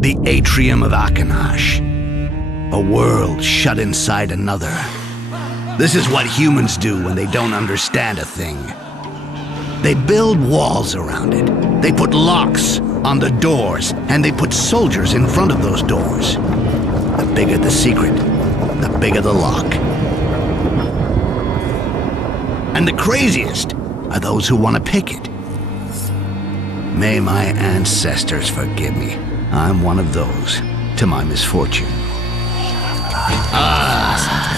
The atrium of Akanash. A world shut inside another. This is what humans do when they don't understand a thing. They build walls around it. They put locks on the doors, and they put soldiers in front of those doors. The bigger the secret, the bigger the lock. And the craziest are those who want to pick it. May my ancestors forgive me. I'm one of those, to my misfortune.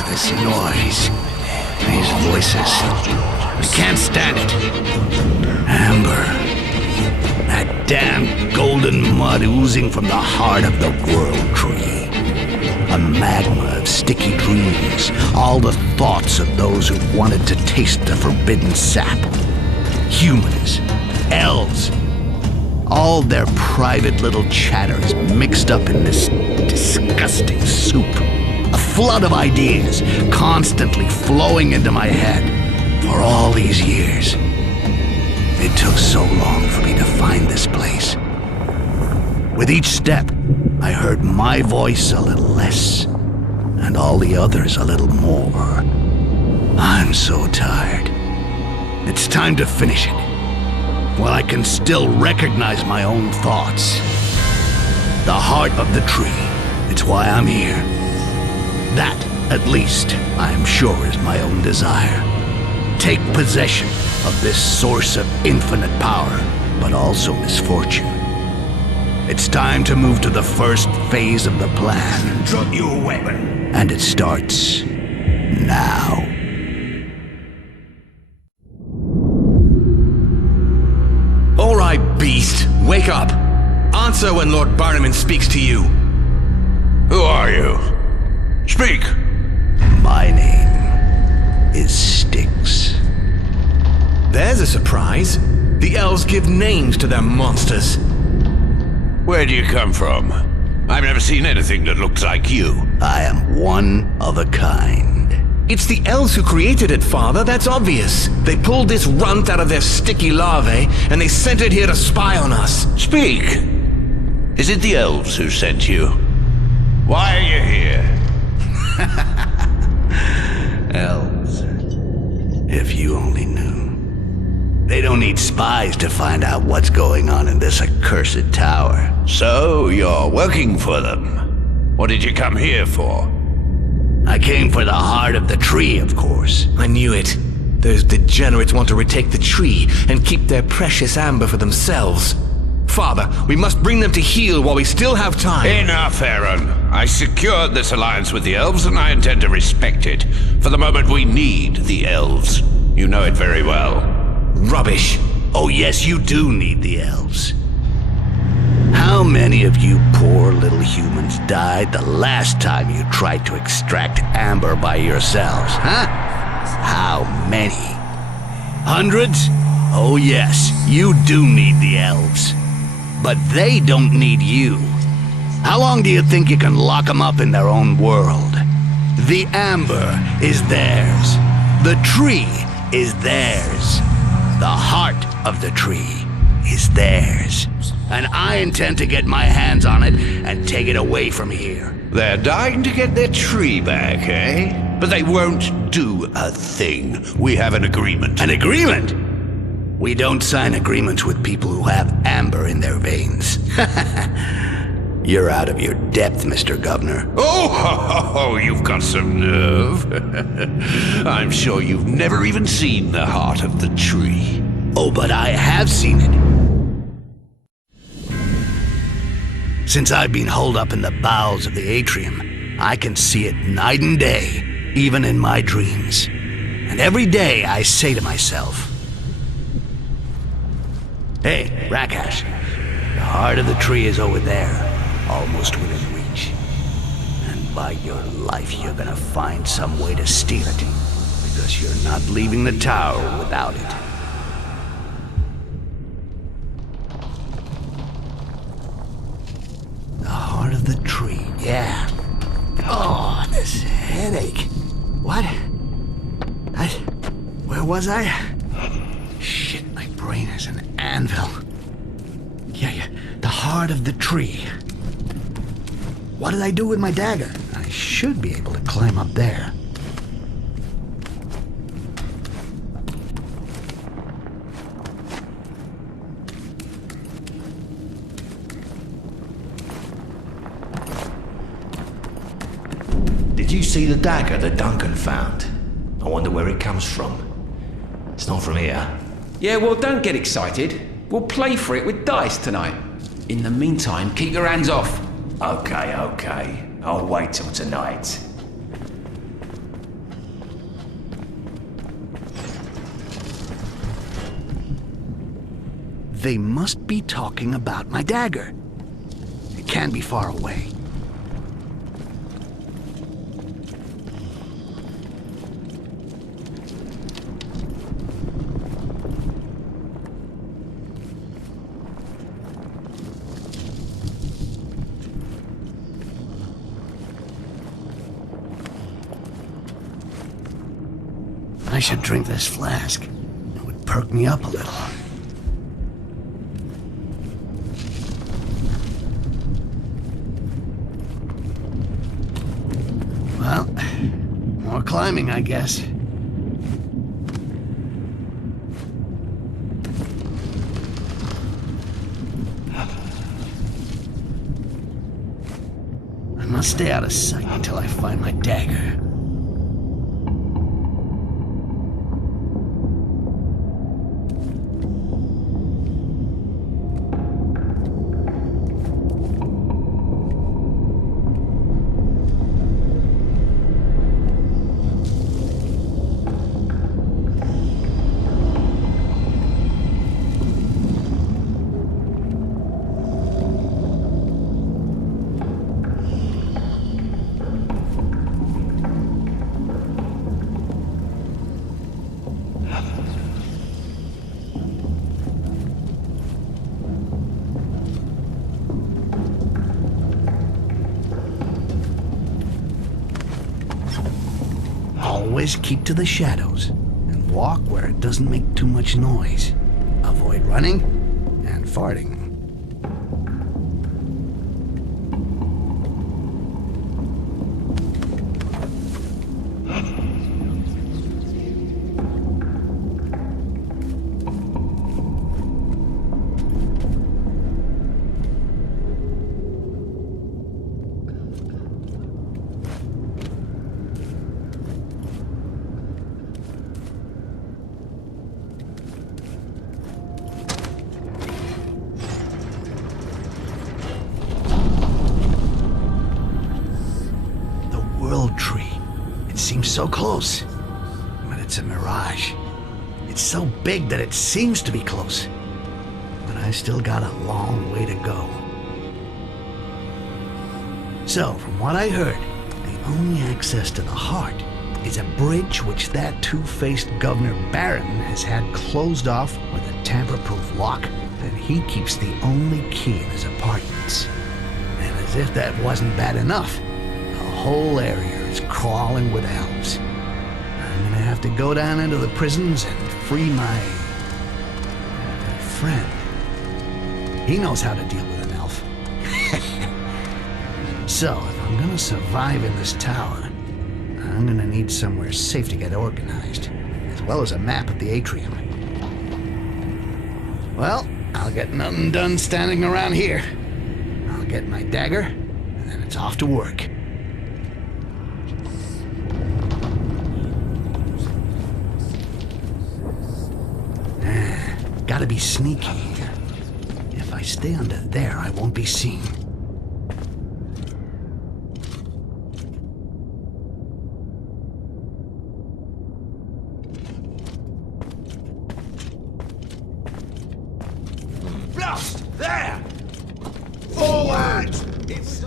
This noise. These voices. I can't stand it. Amber. That damn golden mud oozing from the heart of the world tree. A magma of sticky dreams. All the thoughts of those who wanted to taste the forbidden sap. Humans. Elves. All their private little chatter is mixed up in this disgusting soup. A flood of ideas constantly flowing into my head for all these years. It took so long for me to find this place. With each step, I heard my voice a little less, and all the others a little more. I'm so tired. It's time to finish it, while I can still recognize my own thoughts. The heart of the tree. It's why I'm here. That, at least, I am sure is my own desire. Take possession of this source of infinite power, but also misfortune. It's time to move to the first phase of the plan. Drop your weapon. And it starts now. All right, beast. Wake up. Answer when Lord Barnaman speaks to you. Who are you? Speak! My name is Styx. There's a surprise. The elves give names to their monsters. Where do you come from? I've never seen anything that looks like you. I am one of a kind. It's the elves who created it, Father, that's obvious. They pulled this runt out of their sticky larvae, and they sent it here to spy on us. Speak! Is it the elves who sent you? Why are you here? Elves. If you only knew. They don't need spies to find out what's going on in this accursed tower. So, you're working for them. What did you come here for? I came for the heart of the tree, of course. I knew it. Those degenerates want to retake the tree and keep their precious amber for themselves. Father, we must bring them to heel while we still have time. Enough, Aaron. I secured this alliance with the elves, and I intend to respect it. For the moment, we need the elves. You know it very well. Rubbish. Oh yes, you do need the elves. How many of you poor little humans died the last time you tried to extract amber by yourselves, huh? How many? Hundreds? Oh yes, you do need the elves. But they don't need you. How long do you think you can lock them up in their own world? The amber is theirs. The tree is theirs. The heart of the tree is theirs. And I intend to get my hands on it and take it away from here. They're dying to get their tree back, eh? But they won't do a thing. We have an agreement. An agreement? We don't sign agreements with people who have amber in their veins. You're out of your depth, Mr. Governor. Oh, you've got some nerve. I'm sure you've never even seen the heart of the tree. Oh, but I have seen it. Since I've been holed up in the bowels of the atrium, I can see it night and day, even in my dreams. And every day I say to myself, hey, Rakash, the heart of the tree is over there, almost within reach. And by your life, you're gonna find some way to steal it, because you're not leaving the tower without it. The heart of the tree, yeah. Oh, this headache. What? Where was I? Shit, my brain is an anvil. Yeah, the heart of the tree. What did I do with my dagger? I should be able to climb up there. Did you see the dagger that Duncan found? I wonder where it comes from. It's not from here. Yeah, well, don't get excited. We'll play for it with dice tonight. In the meantime, keep your hands off. Okay. I'll wait till tonight. They must be talking about my dagger. It can't be far away. I should drink this flask. It would perk me up a little. Well, more climbing, I guess. I must stay out of sight until I find my dagger. Always keep to the shadows and walk where it doesn't make too much noise. Avoid running and farting. Seems so close, but it's a mirage. It's so big that it seems to be close, but I still got a long way to go. So, from what I heard, the only access to the heart is a bridge which that two-faced Governor Barron has had closed off with a tamper-proof lock, and he keeps the only key in his apartments. And as if that wasn't bad enough, the whole area is crawling with elves. I'm gonna have to go down into the prisons and free my friend. He knows how to deal with an elf. So, if I'm gonna survive in this tower, I'm gonna need somewhere safe to get organized, as well as a map of the atrium. Well, I'll get nothing done standing around here. I'll get my dagger, and then it's off to work. Gotta be sneaky. If I stay under there, I won't be seen. Blast! There! Forward! It's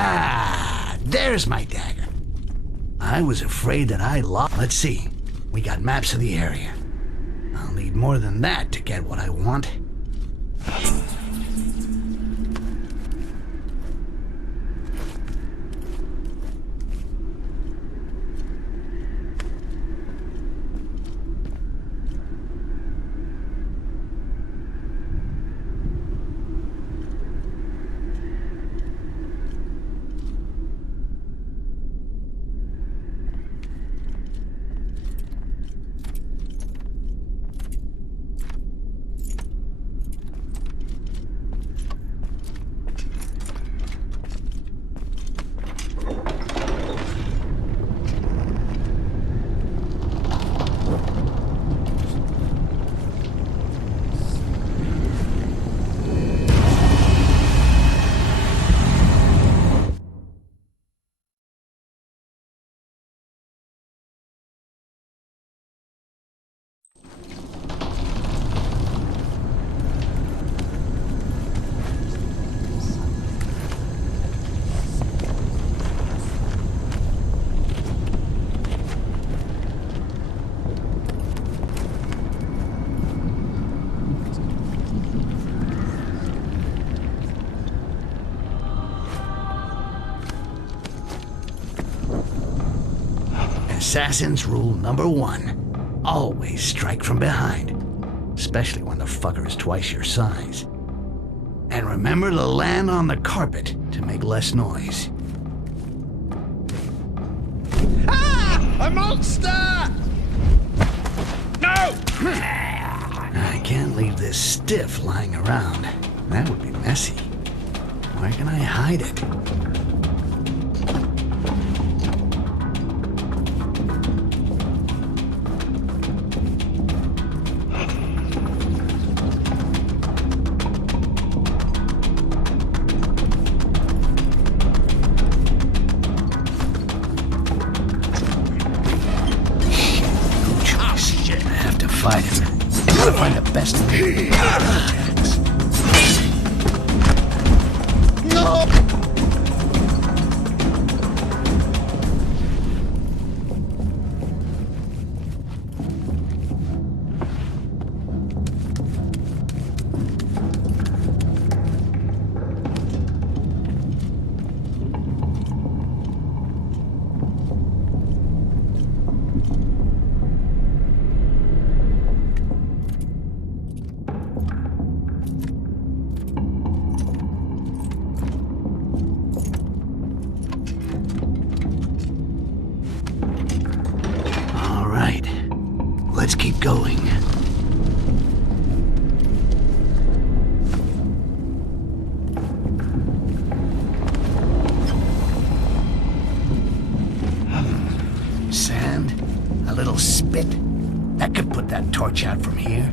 Ah, there's my dagger. I was afraid that I lost. Let's see. We got maps of the area. I'll need more than that to get what I want. Assassin's rule number 1. Always strike from behind. Especially when the fucker is twice your size. And remember to land on the carpet to make less noise. Ah! A monster! No! I can't leave this stiff lying around. That would be messy. Where can I hide it? Fight him. Gotta find the best of him. No! Let's keep going. Sand, a little spit. That could put that torch out from here.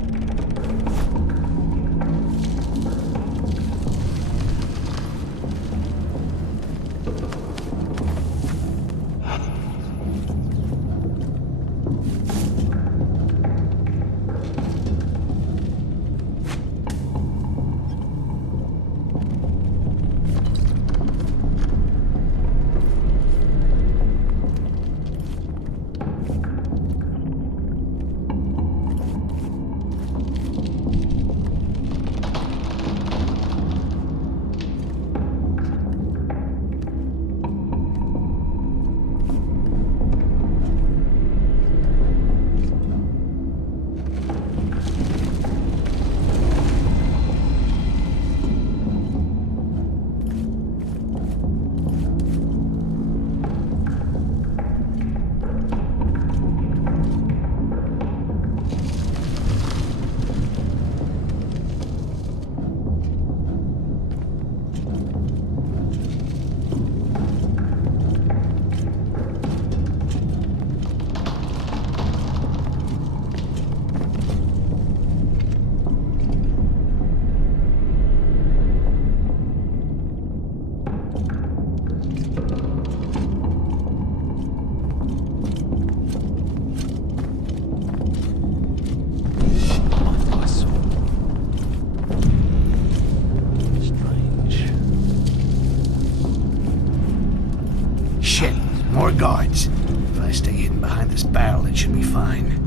More guards. If I stay hidden behind this barrel, it should be fine.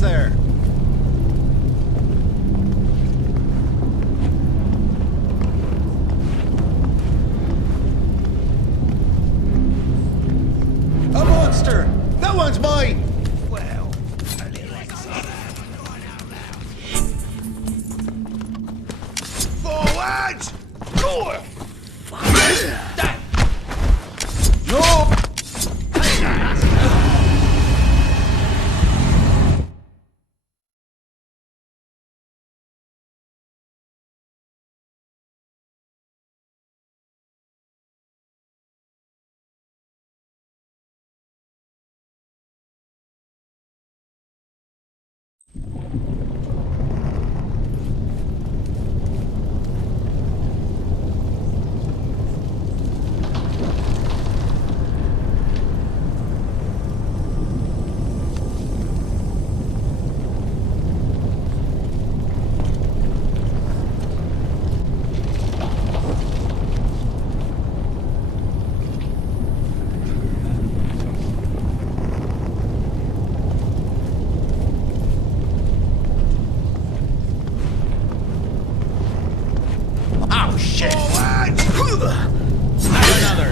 There. A monster! That one's mine! Well, Forward!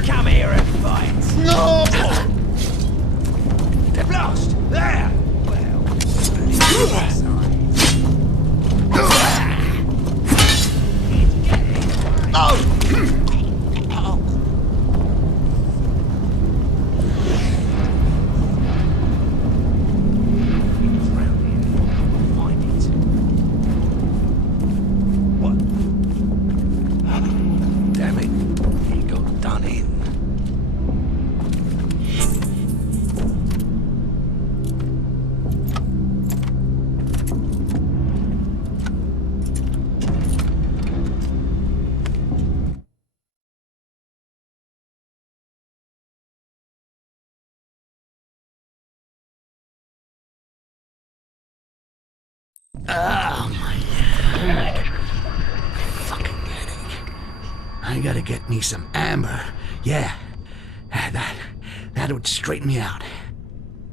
come here and fight. No! They're lost. There. Oh, my head. Fucking headache. I gotta get me some amber. Yeah, that would straighten me out.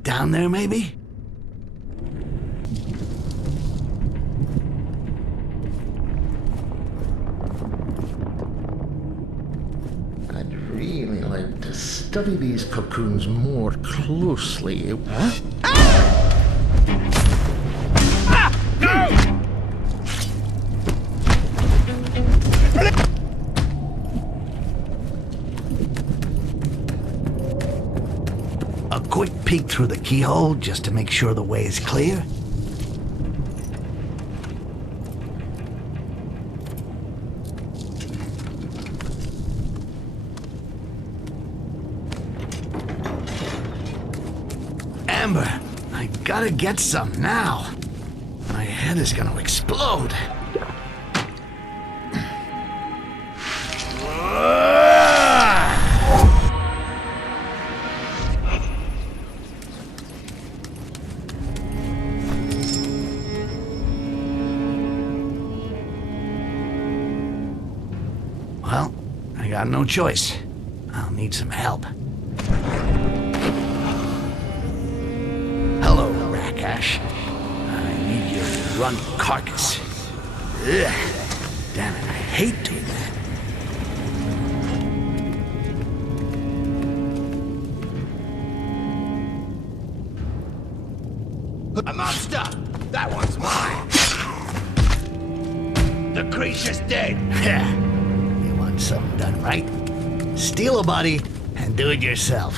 Down there, maybe? I'd really like to study these cocoons more closely. Huh? A quick peek through the keyhole just to make sure the way is clear. Amber, I gotta get some now. My head is gonna explode. Well, I got no choice. I'll need some help. Hello, Rakash. I need your runt carcass. Ugh. Damn it, I hate doing that. A monster! That one's mine! The creature's dead! You want something done right? Steal a body, and do it yourself.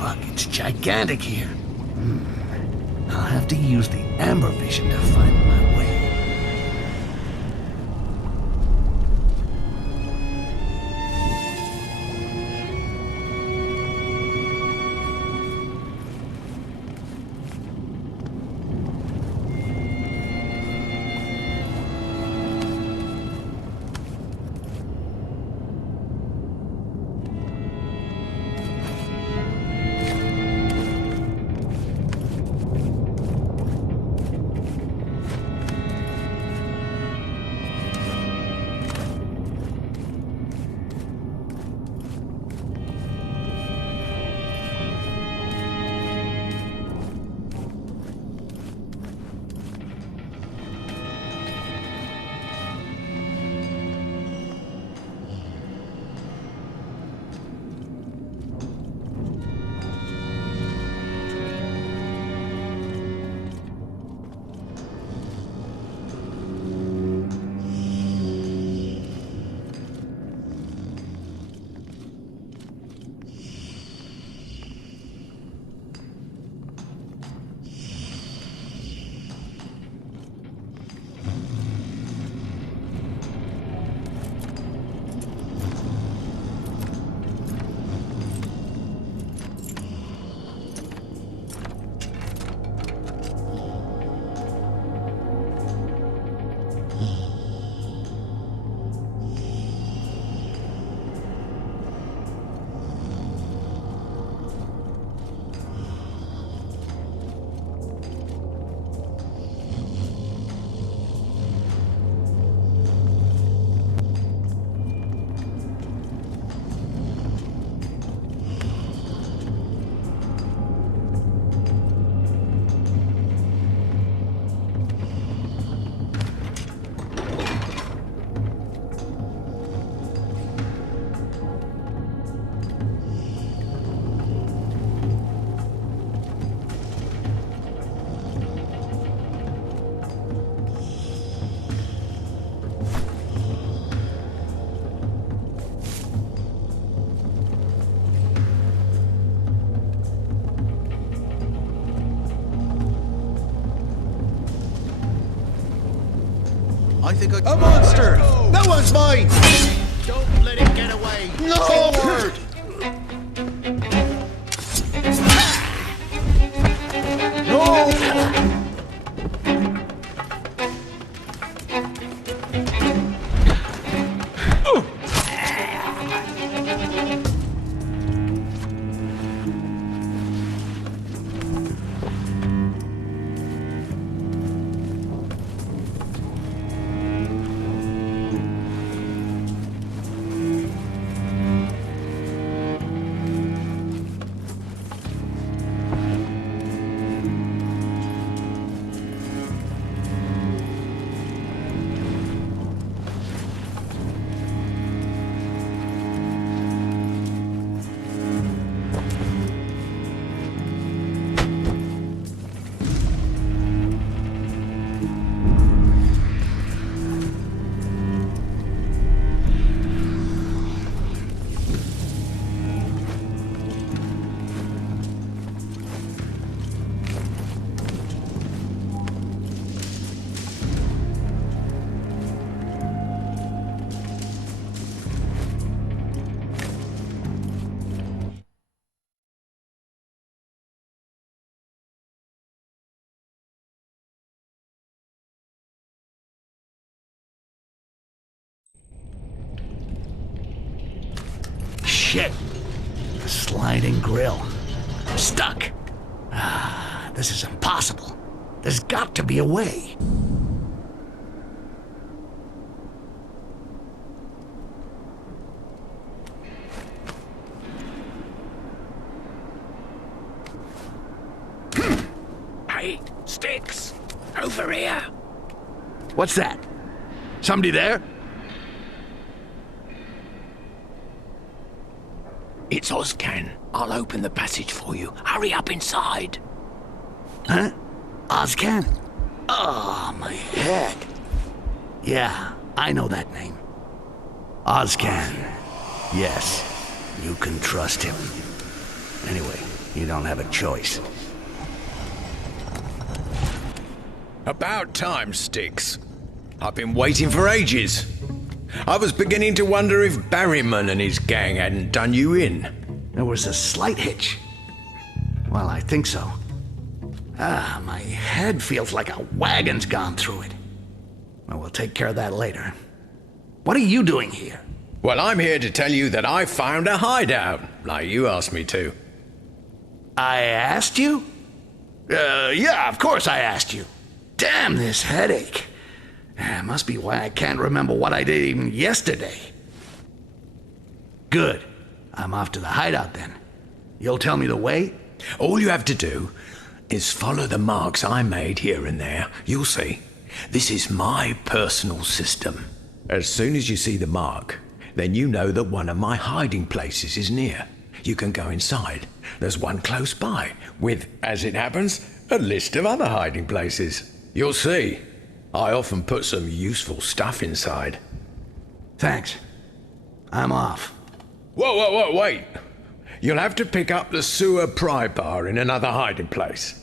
Fuck, it's gigantic here. I'll have to use the amber vision to find my way. I think a monster! That one's mine! Don't let it get away! No! Forward! No! shit. A sliding grill. I'm stuck. This is impossible. There's got to be a way. Hey, Styx! Over here! What's that? Somebody there? It's Ozcan. I'll open the passage for you. Hurry up inside. Huh? Ozcan? Oh, my head. Yeah, I know that name. Ozcan. Yes, you can trust him. Anyway, you don't have a choice. About time, Styx. I've been waiting for ages. I was beginning to wonder if Barryman and his gang hadn't done you in. There was a slight hitch. Well, I think so. My head feels like a wagon's gone through it. Well, we'll take care of that later. What are you doing here? Well, I'm here to tell you that I found a hideout, like you asked me to. I asked you? Yeah, of course I asked you. Damn this headache. Must be why I can't remember what I did even yesterday. Good. I'm off to the hideout then. You'll tell me the way? All you have to do is follow the marks I made here and there. You'll see. This is my personal system. As soon as you see the mark, then you know that one of my hiding places is near. You can go inside. There's one close by, with, as it happens, a list of other hiding places. You'll see. I often put some useful stuff inside. Thanks. I'm off. Whoa, wait. You'll have to pick up the sewer pry bar in another hiding place.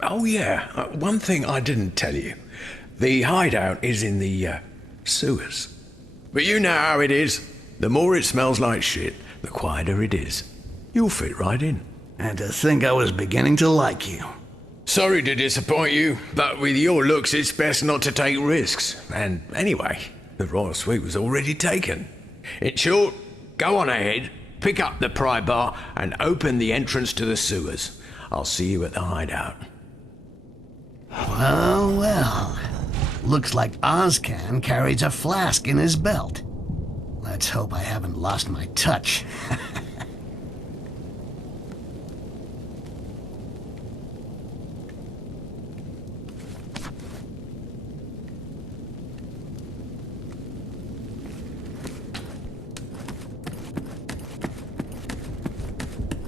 Oh yeah, one thing I didn't tell you. The hideout is in the, sewers. But you know how it is. The more it smells like shit, the quieter it is. You'll fit right in. And to think I was beginning to like you. Sorry to disappoint you, but with your looks it's best not to take risks. And anyway, the Royal Suite was already taken. In short, go on ahead, pick up the pry bar, and open the entrance to the sewers. I'll see you at the hideout. Well. Looks like Ozcan carries a flask in his belt. Let's hope I haven't lost my touch.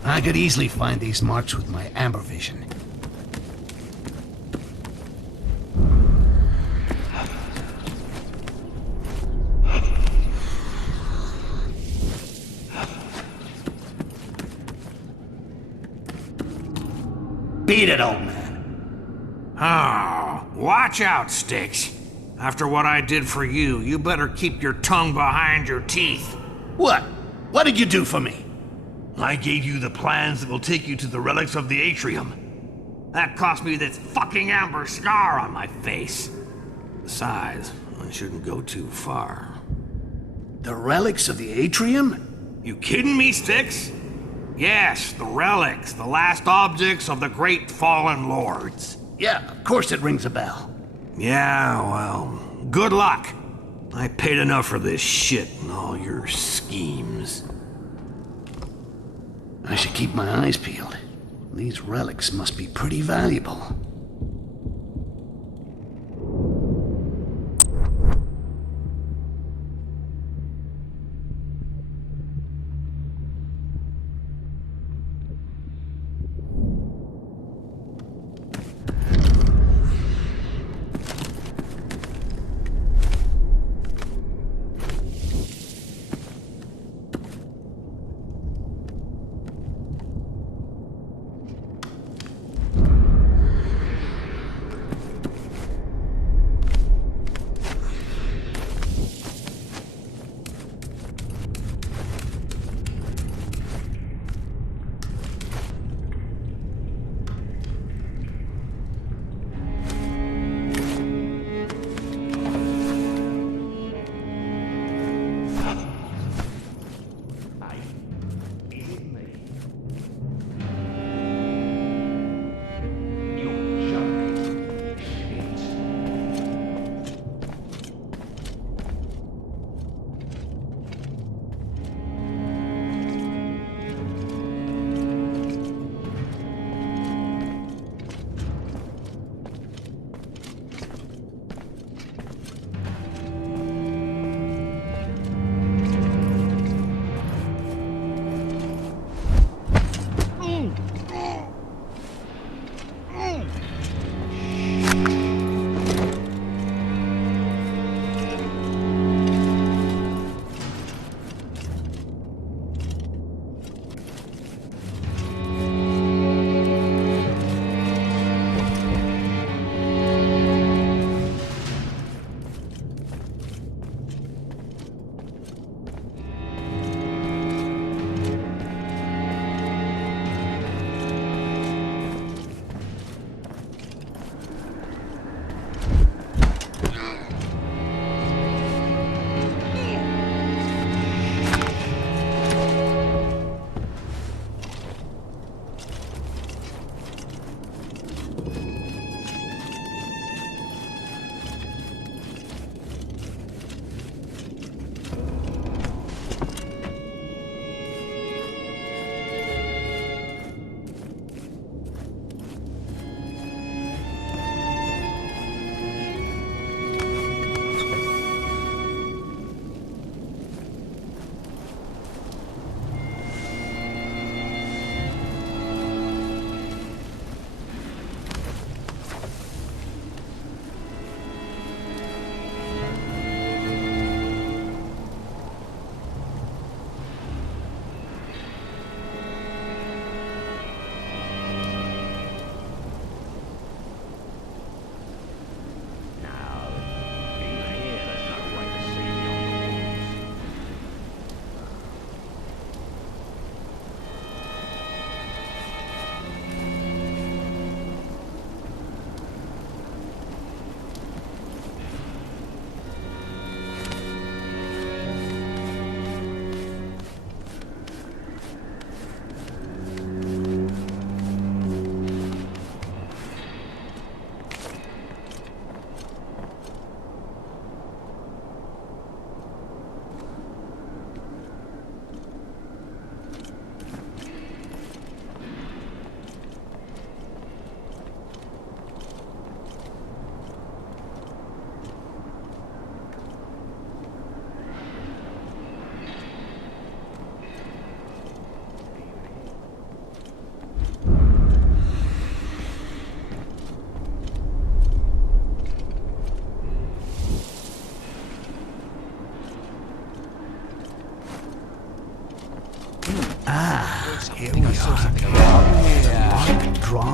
I could easily find these marks with my amber vision. Beat it, old man. Oh, watch out, Styx. After what I did for you, you better keep your tongue behind your teeth. What? What did you do for me? I gave you the plans that will take you to the relics of the atrium. That cost me this fucking amber scar on my face. Besides, I shouldn't go too far. The relics of the atrium? You kidding me, Styx? Yes, the relics, the last objects of the great fallen lords. Yeah, of course it rings a bell. Yeah, well, good luck. I paid enough for this shit and all your schemes. I should keep my eyes peeled. These relics must be pretty valuable.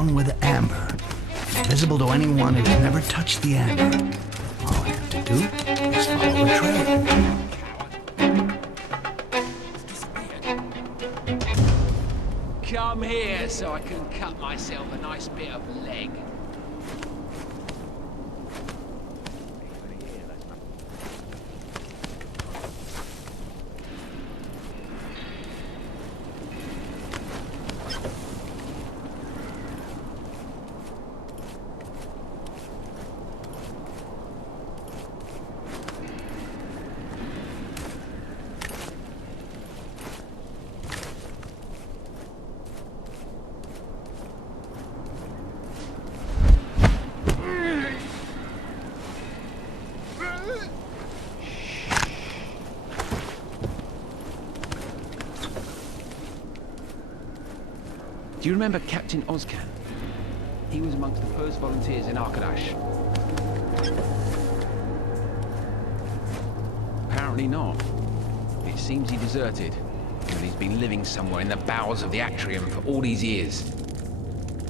down with amber. Visible to anyone who's never touched the amber. All I have to do is follow the trail. Come here so I can cut myself a nice bit of leg. Do you remember Captain Ozcan? He was amongst the first volunteers in Arkadash. Apparently not. It seems he deserted, and he's been living somewhere in the bowels of the Atrium for all these years.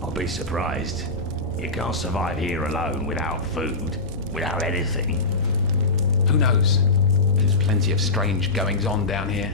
I'll be surprised. You can't survive here alone without food, without anything. Who knows? There's plenty of strange goings-on down here.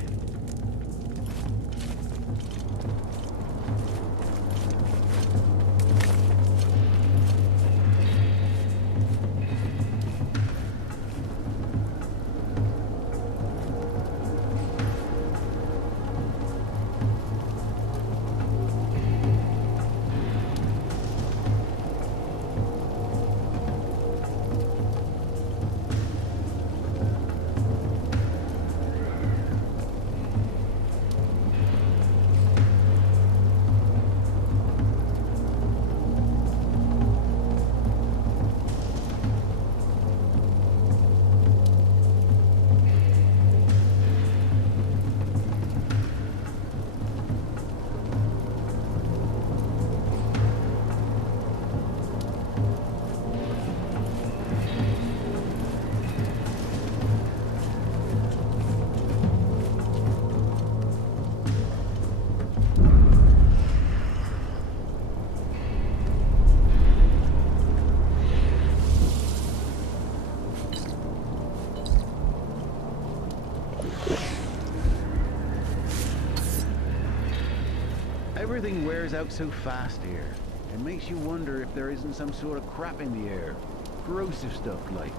Everything wears out so fast here. It makes you wonder if there isn't some sort of crap in the air. Corrosive stuff, like.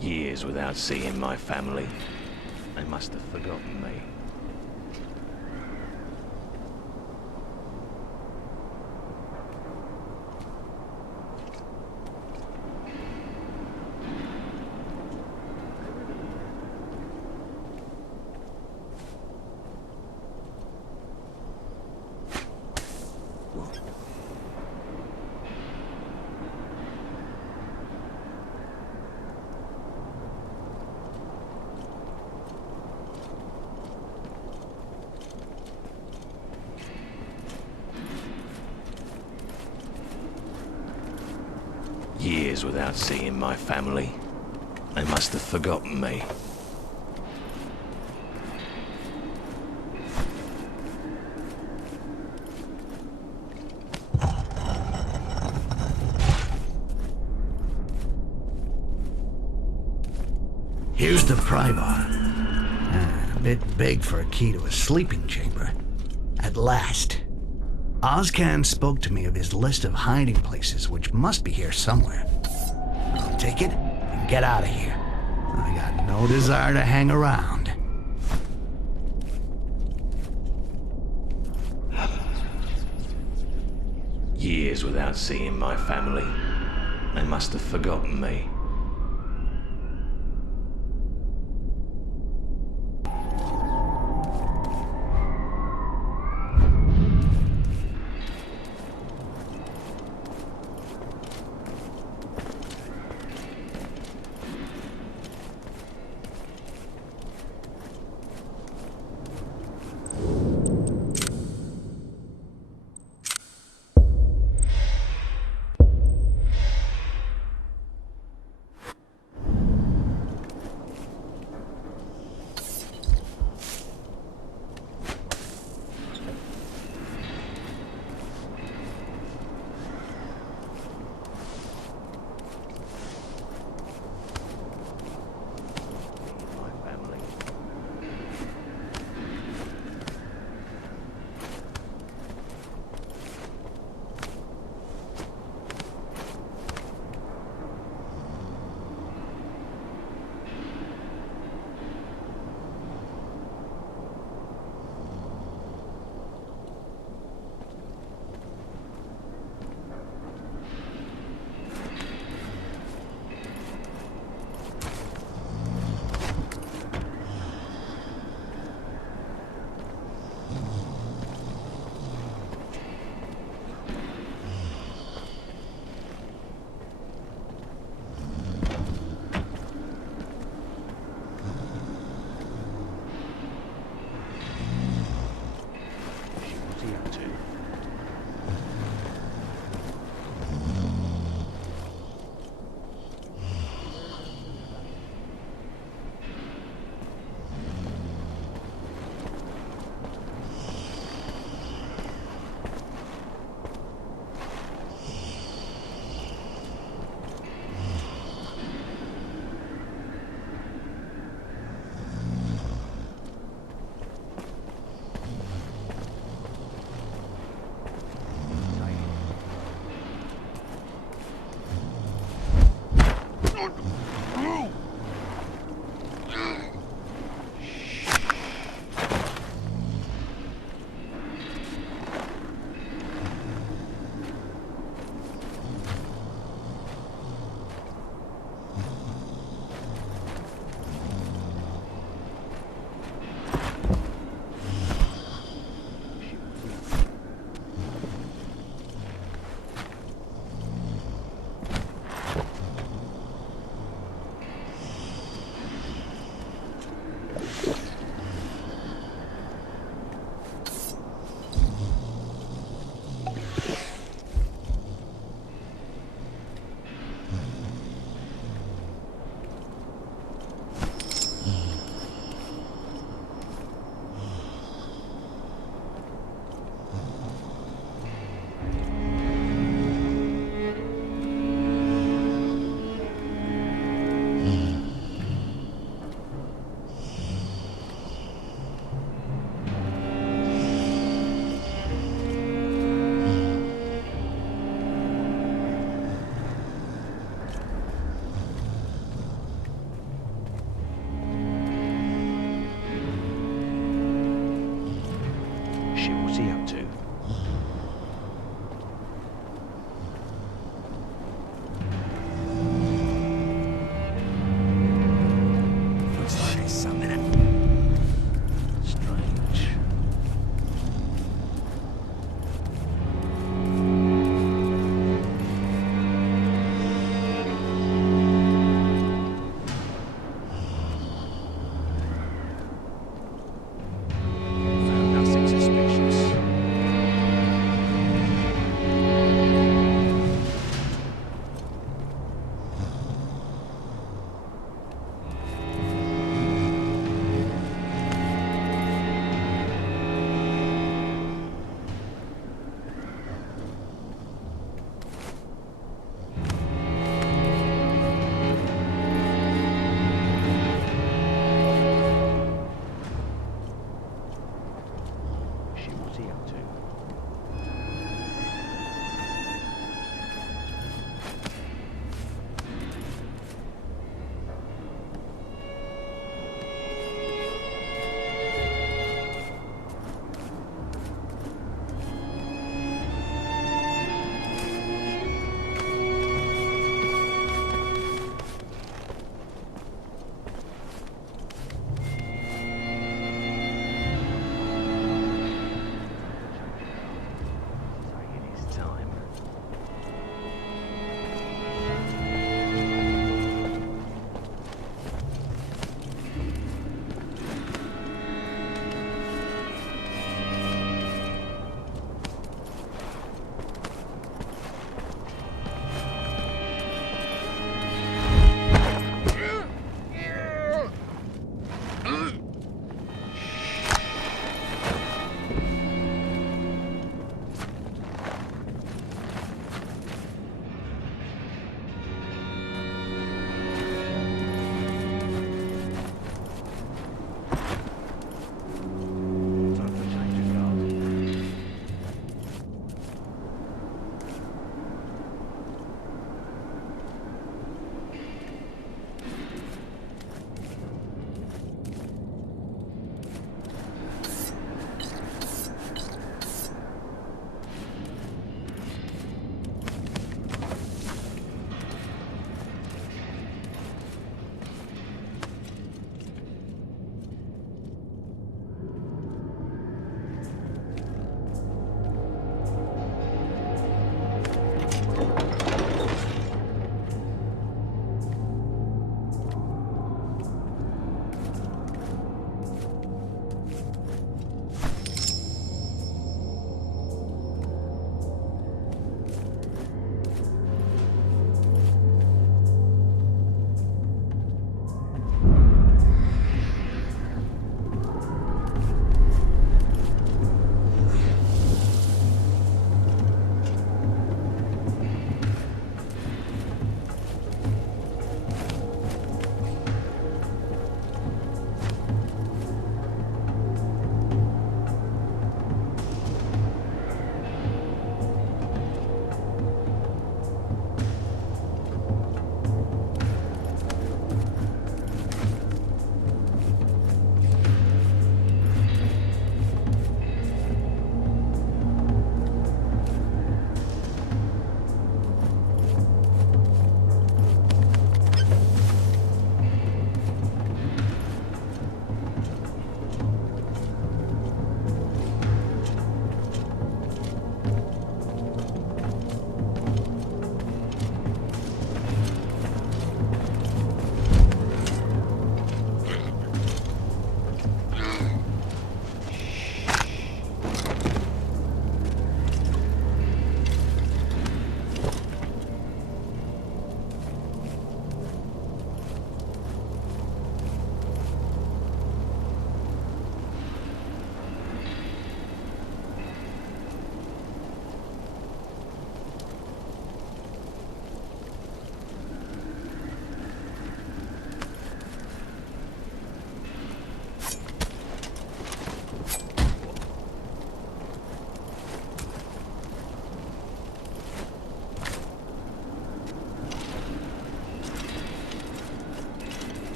Years without seeing my family. They must have forgotten me. Years without seeing my family. They must have forgotten me. Here's the pry bar. A bit big for a key to a sleeping chamber. At last. Ozcan spoke to me of his list of hiding places, which must be here somewhere. I'll take it and get out of here. I got no desire to hang around. Years without seeing my family. They must have forgotten me. she up to?